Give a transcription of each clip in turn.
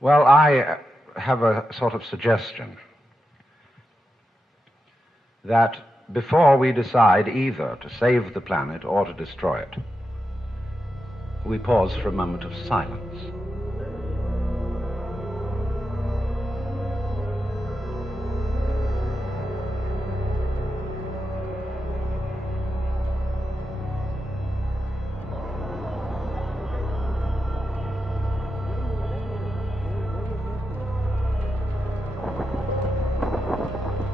Well, I have a sort of suggestion that before we decide either to save the planet or to destroy it, we pause for a moment of silence.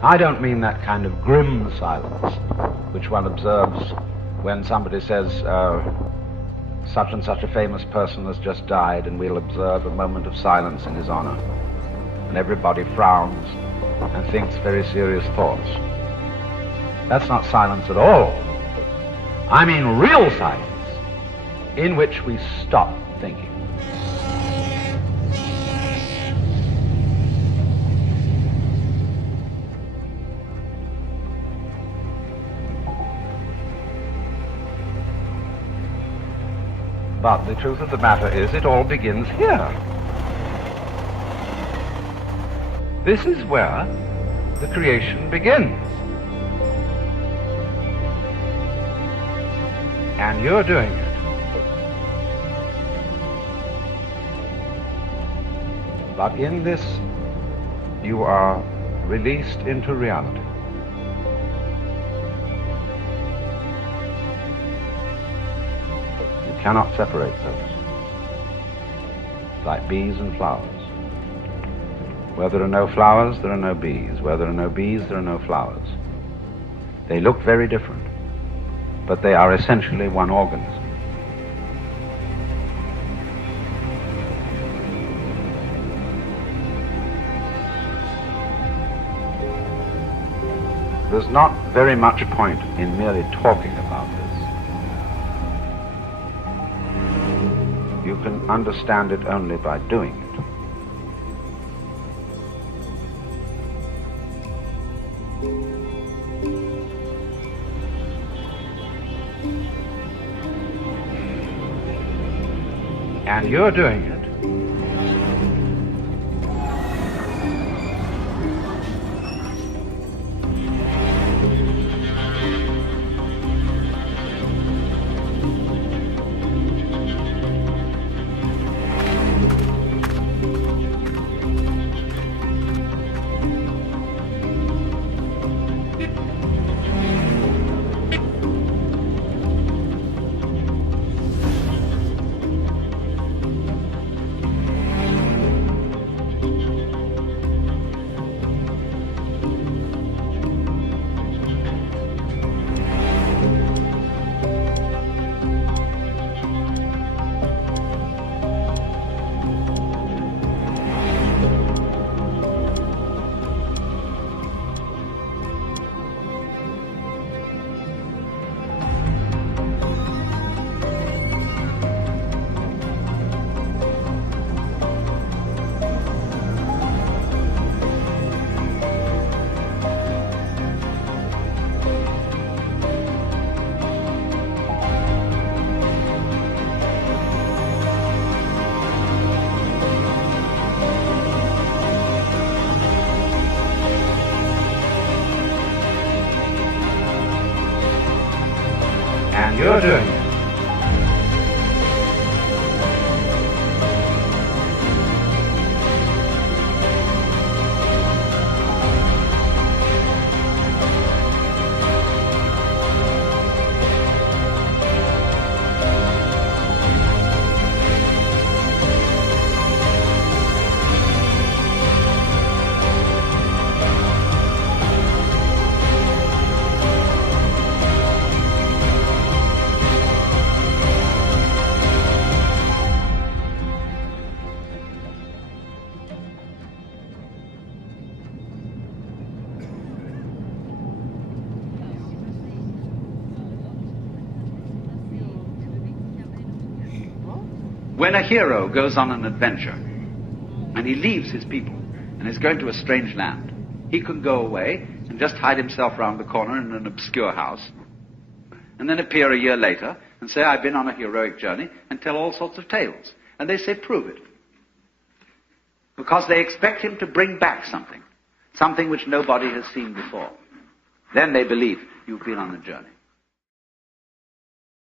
I don't mean that kind of grim silence which one observes when somebody says, such and such a famous person has just died, and we'll observe a moment of silence in his honor. And everybody frowns and thinks very serious thoughts. That's not silence at all. I mean real silence, in which we stop thinking. But the truth of the matter is, it all begins here. This is where the creation begins. And you're doing it. But in this, you are released into reality. Cannot separate those, like bees and flowers. Where there are no flowers, there are no bees. Where there are no bees, there are no flowers. They look very different, but they are essentially one organism. There's not very much point in merely talking about this. You can understand it only by doing it. And you're doing it. And you're doing it. When a hero goes on an adventure and he leaves his people and is going to a strange land, he can go away and just hide himself round the corner in an obscure house and then appear a year later and say, I've been on a heroic journey, and tell all sorts of tales. And they say, prove it. because they expect him to bring back something which nobody has seen before. Then they believe you've been on a journey.